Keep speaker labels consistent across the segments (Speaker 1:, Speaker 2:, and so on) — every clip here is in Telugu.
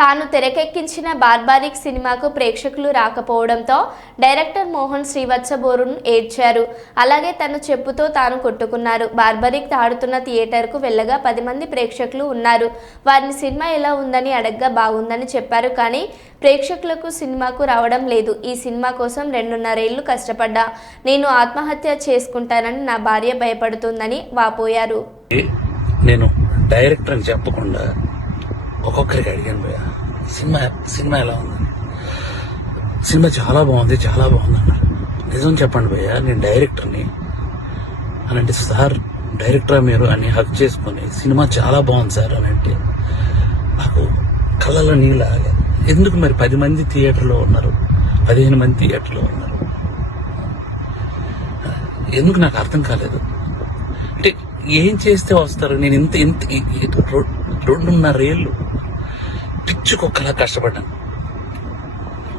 Speaker 1: తాను తెరకెక్కించిన బార్బారిక్ సినిమాకు ప్రేక్షకులు రాకపోవడంతో డైరెక్టర్ మోహన్ శ్రీవత్సబోరును ఏడ్చారు. అలాగే తన చెప్పుతో తాను కొట్టుకున్నారు. బార్బారిక్ తాడుతున్న థియేటర్కు వెళ్ళగా పది మంది ప్రేక్షకులు ఉన్నారు. వారిని సినిమా ఎలా ఉందని అడగ్గా బాగుందని చెప్పారు కానీ ప్రేక్షకులకు సినిమాకు రావడం లేదు. ఈ సినిమా కోసం రెండున్నరేళ్ళు కష్టపడ్డా. నేను ఆత్మహత్య చేసుకుంటానని నా భార్య భయపడుతుందని వాపోయారు.
Speaker 2: నేను డైరెక్టర్ అని చెప్పకుండా ఒక్కొక్కరికి అడిగాను భయ్య సినిమా సినిమా ఎలా ఉంది? సినిమా చాలా బాగుంది చాలా బాగుంది అన్నాడు నిజం చెప్పండి భయ్య నేను డైరెక్టర్ని. అని అంటే సార్ డైరెక్టర్ మీరు? అని హక్ చేసుకుని సినిమా చాలా బాగుంది సార్ అని అంటే నాకు కళ్ళలో నీళ్ళు ఆగలేదు ఎందుకు మరి పది మంది థియేటర్లో ఉన్నారు? పదిహేను మంది థియేటర్లో ఉన్నారు. ఎందుకు నాకు అర్థం కాలేదు? అంటే ఏం చేస్తే వస్తారు? నేను ఇంత ఇంత రెండున్నర ఏళ్ళు పిచ్చి కుక్కలా కష్టపడ్డాను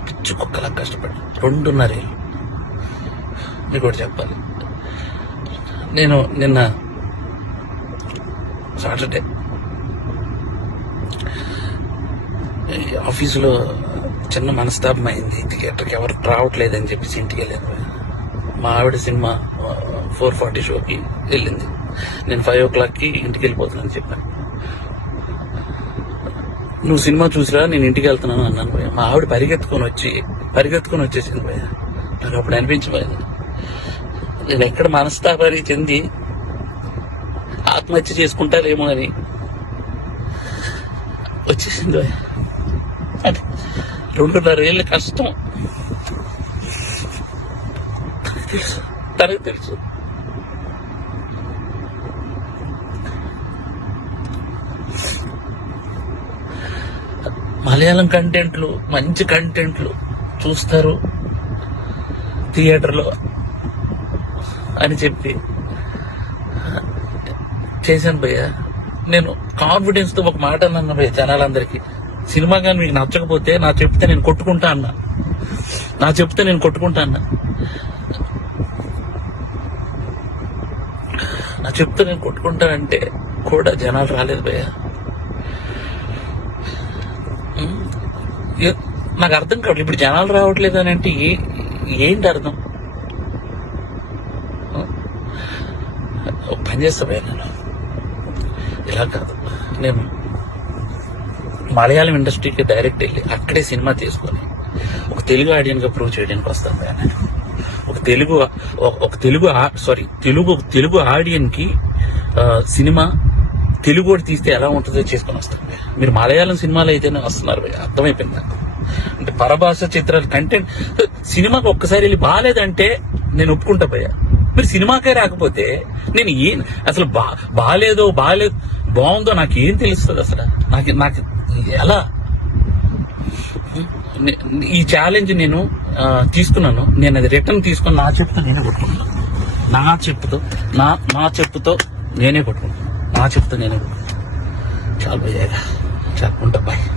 Speaker 2: పిచ్చి కుక్కలా కష్టపడ్డాను రెండున్నరేళ్ళు. మీకు ఒకటి చెప్పాలి. నేను నిన్న సాటర్డే ఆఫీసులో చిన్న మనస్తాపం అయింది. థియేటర్కి ఎవరు రావట్లేదని చెప్పేసి ఇంటికి వెళ్ళాను. మా ఆవిడ సినిమా ఫోర్ ఫార్టీ షోకి వెళ్ళింది. నేను ఫైవ్ ఓ క్లాక్కి ఇంటికి వెళ్ళిపోతున్నాను చెప్పాను. నువ్వు సినిమా చూసిరా నేను ఇంటికి వెళ్తున్నాను అన్నాను భయ్య. మా ఆవిడ పరిగెత్తుకొని వచ్చి పరిగెత్తుకొని వచ్చేసింది భయ్య. నాకు అప్పుడు అనిపించబోయింది నేను ఎక్కడ మనస్తాపానికి చెంది ఆత్మహత్య చేసుకుంటారేమో అని వచ్చేసింది భయ్య. అంటే రెండున్నర ఏళ్ళ కష్టం. తనకు తెలుసు. తనకు తెలుసు. మలయాళం కంటెంట్లు మంచి కంటెంట్లు చూస్తారు థియేటర్లో అని చెప్పి. చేశాను భయ్య. నేను కాన్ఫిడెన్స్తో ఒక మాట అన్నాను భయ్య జనాలందరికీ. సినిమా కానీ మీకు నచ్చకపోతే నా చెప్తే నేను కొట్టుకుంటా అన్నా. నా చెప్తే నేను కొట్టుకుంటా అన్నా. నా చెప్తే నేను కొట్టుకుంటా అంటే కూడా జనాలు రాలేదు భయ్య ఉమ్, ఏ- నాకు అర్థం కావట్లేదు ఇప్పుడు జనాలు రావట్లేదు అని అంటే ఏ- ఏంటి అర్థం? ఒక పని చేస్తా నేను. ఇలా కాదు. నేను మలయాళం ఇండస్ట్రీకి డైరెక్ట్ వెళ్ళి అక్కడే సినిమా తీసుకొని ఒక తెలుగు ఆడియన్గా ప్రూవ్ చేయడానికి వస్తాను నేను. ఒక తెలుగు ఒక- తెలుగు సారీ తెలుగు తెలుగు ఆడియన్కి సినిమా తెలుగు కూడా తీస్తే ఎలా ఉంటుందో చేసుకొని వస్తాను మీరు మలయాళం సినిమాలు అయితేనే వస్తున్నారు అర్థమైపోయింది? నాకు అంటే పరభాష చిత్రాలు కంటెంట్ సినిమాకి ఒక్కసారి వెళ్ళి బాగాలేదంటే నేను ఒప్పుకుంటా భయ్యా. మీరు సినిమాకే రాకపోతే నేను ఏం అసలు బా బాగాలేదో బాగాలేదు బాగుందో నాకు ఏం తెలుస్తుంది అసలు? నాకు నాకు ఎలా? ఈ ఛాలెంజ్ నేను తీసుకున్నాను. నేను అది రిటర్న్ తీసుకుని నా చెప్పుతో నేనే కొట్టుకున్నాను నా చెప్పుతో నా నా చెప్పుతో నేనే కొట్టుకున్నాను చెప్తా నేను. చాలా బాయ్ చాలా బాయ్.